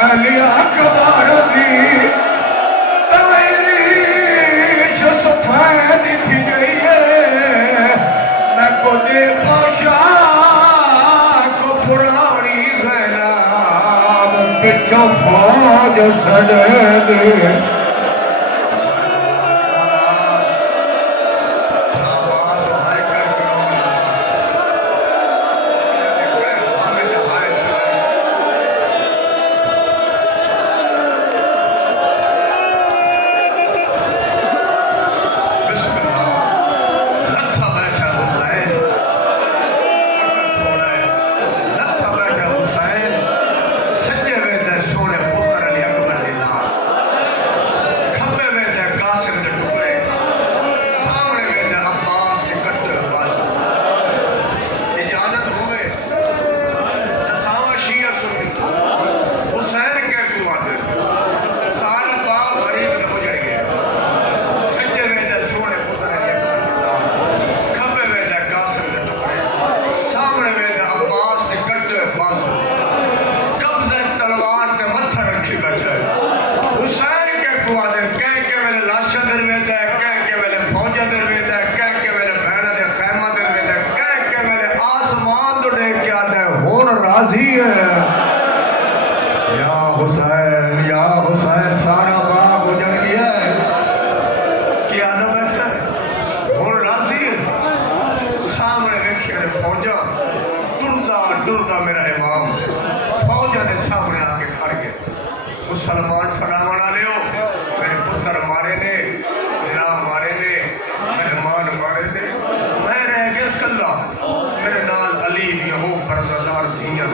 علی اکبر دی تیری سفید تھی گئی ہے میں کو دے پاشا کو پرانی زینب پچھو فوج سڑے دے مسلمان سلام علیہ ہو میرے پتر مارے نے میرا مارے نے مہمان مارے نے میں رہ گیا کلا میرے نال علی بھی ہو پردادار دھیاں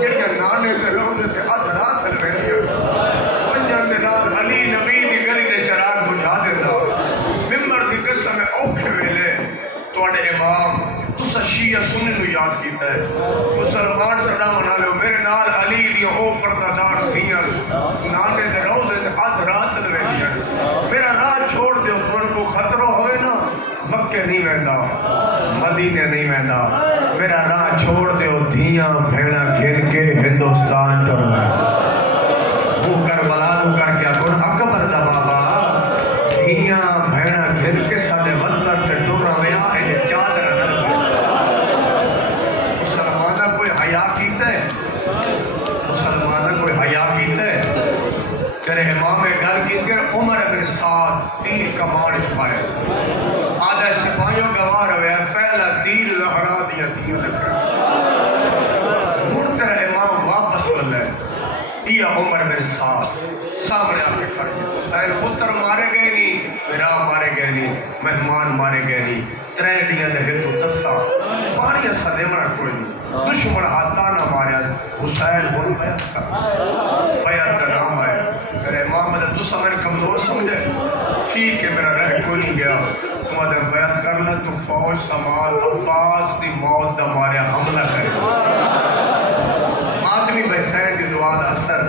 جڑیاں نانے سے روزے تے ادھ رات لویندیاں پنجاں دے نال علی نبی دی گلی دے چراغ بجھا دیندا ممبر دی قسم اوکھے ویلے تواڈے امام تسا شیعہ سنی نو یاد کیتا ہے مسلمان سلام علیہ میرے نال علی دی ہو پردادار دھیاں نانے دے روزے تے ادھ رات لویندیاں میرا راہ چھوڑ دیو تن کو خطرہ ہوئے نا مکے نہیں ویندا مدینے نہیں ویندا میرا راہ چھوڑ دیو دھیاں بھیڑا گھر کے ہندوستان ٹر وہ کربلا نو کر کے اکن اکبر دا بابا دھیاں بھیڑا گھر کے ساڈے وطن تے ٹر ویا اے چادر مسلمانہ کوئی حیا کیتا ہے مسلمانہ کوئی حیا کیتا ہے تیرے امام گل کی تیر عمر بن سعد تیر کمان چھپائے آدھے سپاہیوں گوار ہوئے پہلا تیر لہرا دیا تیر لکھا ہون تیرے امام واپس لے یہ عمر بن سعد سامنے آ کے کھڑ گئے حسین پتر مارے گئے نہیں میرا مارے گئے نہیں مہمان مارے گئے نہیں ترے دیاں دے تو تسا پانی اسا دیونا کوئی نہیں دشمن ہاتھا نہ ماریا حسین ہون بیعت کر بیعت کا نام آئے میرے امام نے دوسرا میں کمزور سمجھے ٹھیک ہے میرا رہ کوئی نہیں گیا تم آدھے بیعت کرنا تو فوج سمال عباس دی موت دا ماریا حملہ کرے آدمی بحسین کی دعا دا اثر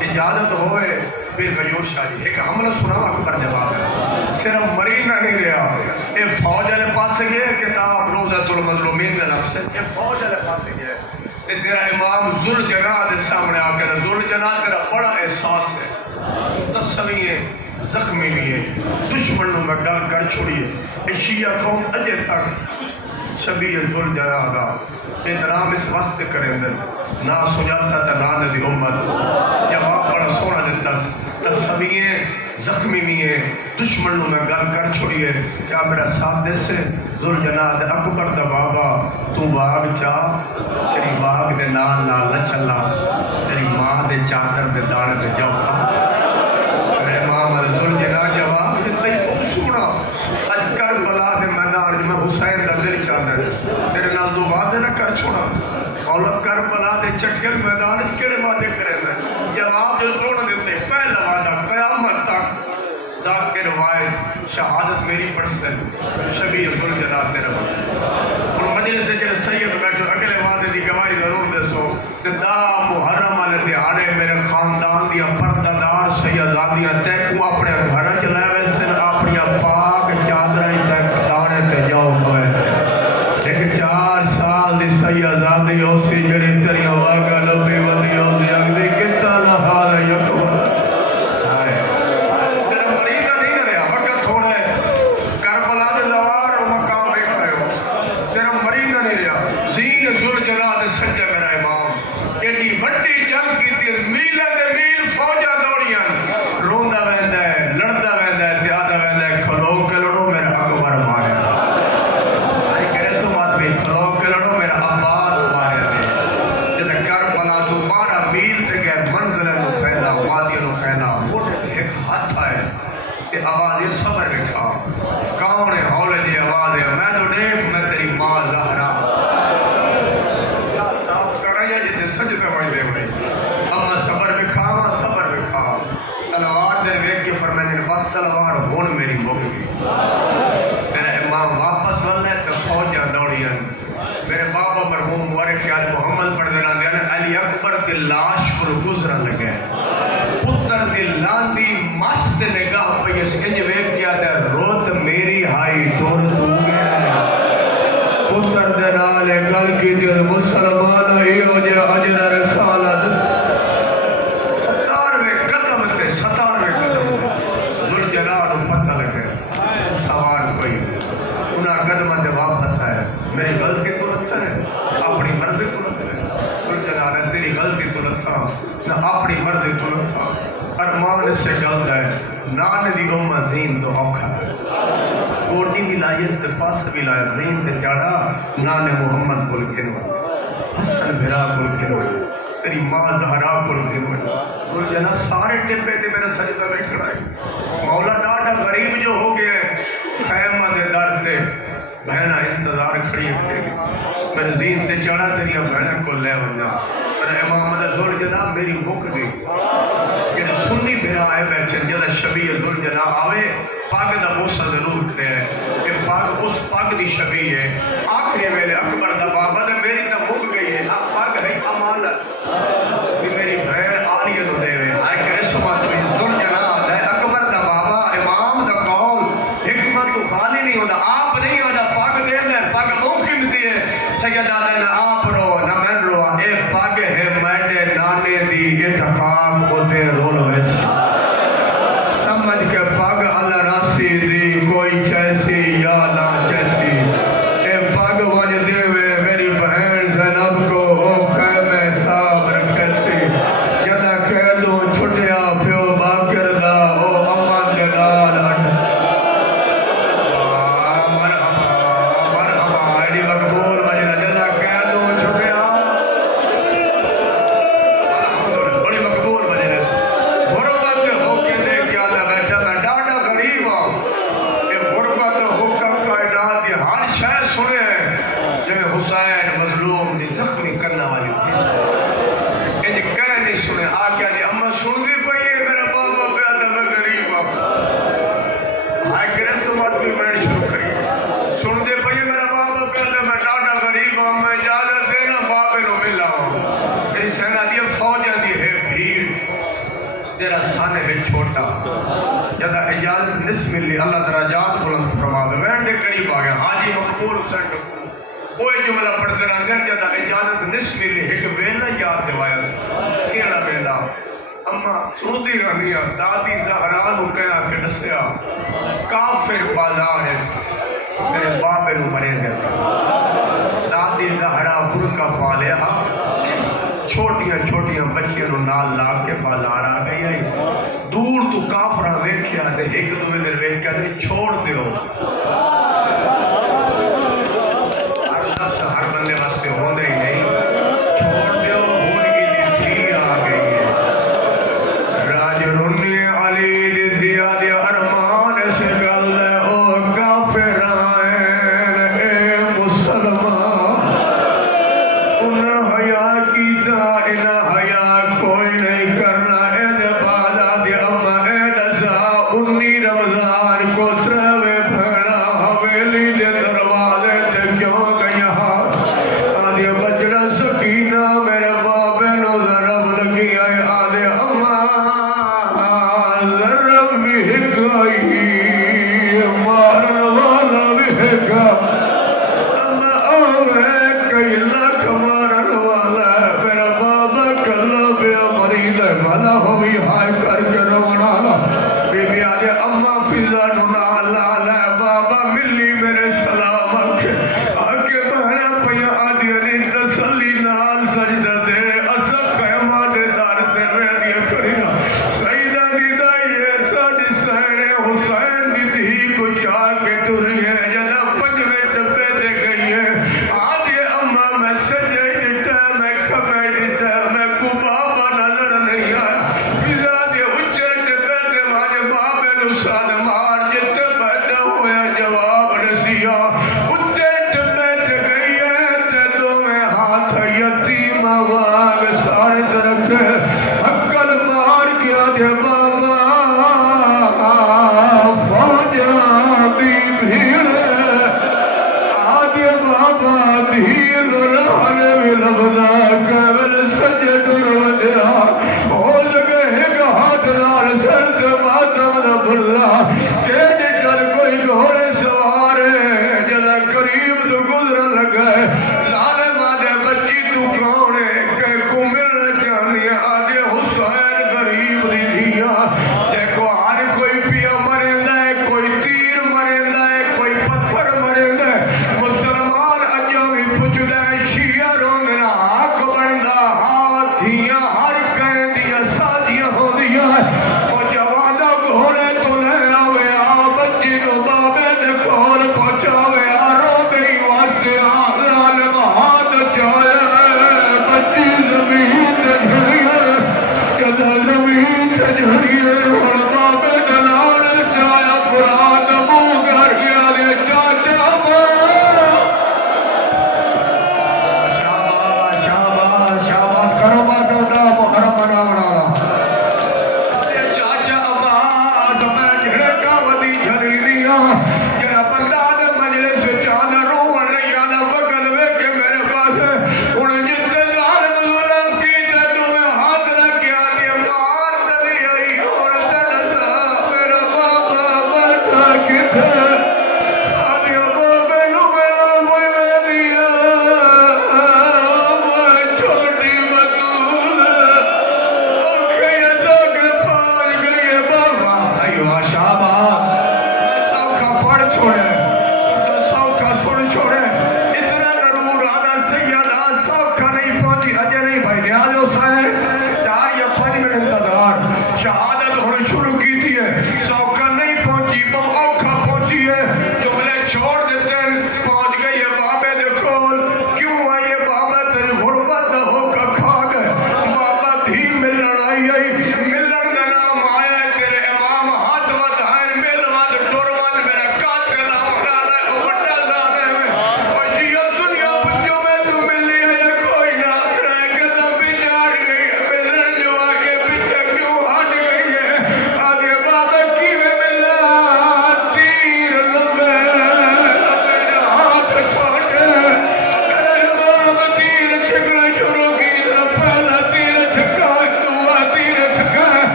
اجازت ہوئے پھر غیور شاہ جی ایک حملہ سنا اکبر جواب ہے صرف مرینہ نہیں رہا یہ فوج علیہ پاس گئے کتاب روزۃ المظلومین کا لفظ ہے یہ فوج علیہ پاس گئے تیرا امام ذوالجناح دے سامنے آ کر ذوالجناح تیرا بڑا احساس ہے تصوی ہے زخمی بھی ہے دشمن نو میں گل کر چھوڑی ہے شیعہ قوم اجے تک شبیہ ذوالجناح دا احترام اس واسطے کریں دن نہ سجاتا تا نانے دی امت جواب بڑا سونا دیتا تصویے زخمی بھی ہیں دشمن نو میں گل کر چھوڑی ہے کیا میرا ساتھ دے سے ذوالجناح دے اکبر دا بابا تو باغ چاہ تیری باغ دے نال نال نہ چلا تیری ماں دے چادر دے دانے دے جاؤ میرے امام ذوالجناح جواب دیتا ہی سونا اج کربلا دے میدان میں حسین دا دل چادر تیرے نال دو وعدے نہ کر چھوڑا اور کربلا دے چٹکل میدان کیڑے وعدے کرے میں جواب جو سونا دیتے پہلا وعدہ قیامت تک ذاکر وائد شہادت میری پڑھ سے شبیہ ذوالجلال تیرے پڑھ اور مجلس سے جنہیں سید بیٹھو اگلے وعدے دی گواہی ضرور دے سو کہ دا محرم والے دیہاڑے میرے خاندان دیا پردادار سیدادیاں تے کو اپنے گھر چلائے ویسے اپنی پاک چادریں تک دانے تے جاؤ ہوئے ایک 4 سال دی سیدادی ہو سی جڑی تیری واگا لبی ودی ہو دی اگلی کتا نہ جنگ کی میلہ دے میل فوجاں دوڑیاں روندا ویندا ہے لڑدا ویندا ہے زیادہ ویندا ہے کھلو کے لڑو میرا اکبر ماریا آئی کرے سو بات بھی کھلو کے لڑو میرا عباس ماریا دے جدے کربلا تو 12 میل تے گئے منزل نو پھیلا وادی نو پھیلا موٹے ایک ہاتھ آئے کہ آواز یہ صبر رکھا کون ہے ہولے دی آواز ہے میں تو دیکھ میں تیری ماں زہرا صاف کر رہی ہے جیسے سجدے ہوئی دے ہوئی اما صبر بکھا صبر بکھا تلوار دے ویک کے فرمائے بس تلوار ہون میری مک گئی تیرا امام واپس والے تو فوجاں دوڑیاں میرے بابا مرحوم مورخ خیال محمد پڑھ دینا دیا علی اکبر کی لاش پر گزرا لگے پتر دی لاندی مست نگاہ پہ اس انج ویک کیا دے روت میری ہائی ٹور تو گیا پتر دے نالے گل کی دے مسلمان ہی ہو جائے اجر رسالت 17ویں قدم تے 17ویں قدم ذوالجلال کو پتہ لگے سوال کوئی انہاں قدمہ دے واپس آئے میری غلطی تو لگتا ہے اپنی مرضی تو لگتا ہے ذوالجلال ہے تیری غلطی تو لگتا نہ اپنی مرضی تو لگتا ارمان اس سے غلط ہے نان دی امہ زین تو اوکھا ہے کوٹی بھی لائی اس کے پاس بھی لائی زین تے چاڑا نان محمد کل گھنوئی حسن بھرا کل گھنوئی تیری ماں زہرا کل گھنوئی ذوالجلال سارے ٹپے تے میرا سجدہ میں کھڑائی مولا ڈاڈا غریب جو ہو گئے خیمہ دے در تے بہنہ انتظار کھڑی ہے میرے دین تے چڑھا تیری بہنہ کو لے ونجا میرے امام ذوالجلال میری مک گئی کہ سنی بھیرا آئے بیٹھے جدہ شبیہ ذوالجلال آوے پاک دا بوسہ ضرور کرے کہ پاک اس پاک دی شبیہ ہے آخری ویلے اکبر دا بابا دے میری دا مک گئی ہے اب پاک ہے امانت کہ میری بہن آلیہ نو دے وے آئے کہ اس بات میں ذوالجلال ہے اکبر دا بابا امام دا قول حکمت کو خالی نہیں ہوتا آپ نہیں ہوتا پاک دے دے پاک موقع ملتی ہے سیدہ دے نہ آپ رو نہ میں رو اے پاک ہے میڈے نانے دی اتفاق ہوتے رول ویسے سمجھ کے پاک اللہ راسی دی کوئی چیسی یا نہ چیسی اے پاک وجہ دے وے میری بہن زینب کو او خیمے صاحب رکھے سی جدہ کہہ دوں چھٹیا پیو باکر دا او امان جلال اٹھ تیرا سن ہے چھوٹا جدہ اجازت نصف ملی اللہ درجات بلند فرما دے وین دے قریب آ گیا حاجی مقبول حسین ٹکو کوئی جملہ پڑھتے رہا دیر جدہ اجازت نصف ملی ایک ویلہ یاد دیوایا کیڑا ویلہ اما سنودی رہنیا دادی زہران کو کہنا کہ نسیا کافر بازار ہے میرے بابے نو مرے گئے دادی زہرا برکہ پالے ہاں چھوٹیاں چھوٹیاں بچیاں نو نال لا کے بازار آ گئی ہے دور تو کافرہ ویکھیا تے ایک دوے دے ویکھیا تے چھوڑ دیو ہر بندے واسطے ہوندے ہی نہیں چھوڑ دیو ہون کی تھی آ گئی ہے راج رنی علی دی دیا دی ارمان سے گل او کافرائیں اے مسلمان انہاں حیا کیتا انہاں حیا کوئی نہیں کرنا اے دے بادا دی اما اے دسا 19 رمضان کو تروے بھڑا حویلی دے دروازے تے کیوں گیا آدھے بجڑا سکینہ میرے بابے نو ضرب لگی آئے آدھے اما ضرب بھی ہکائی مارن والا بھی ہکا اما آوے کئی لاکھ مارن والا میرا بابا کلا بیا مرید بھلا ہوئی ہائے کر کے رونا بی بی آدھے اما فضا نونا لالا بابا ملی میرے سلام آکے بہنا پیا آدھے علی تسلی نال سجدہ دے اسا خیمہ دے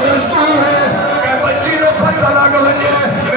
دستور ہے کہ بچی نو پتہ لگ وجے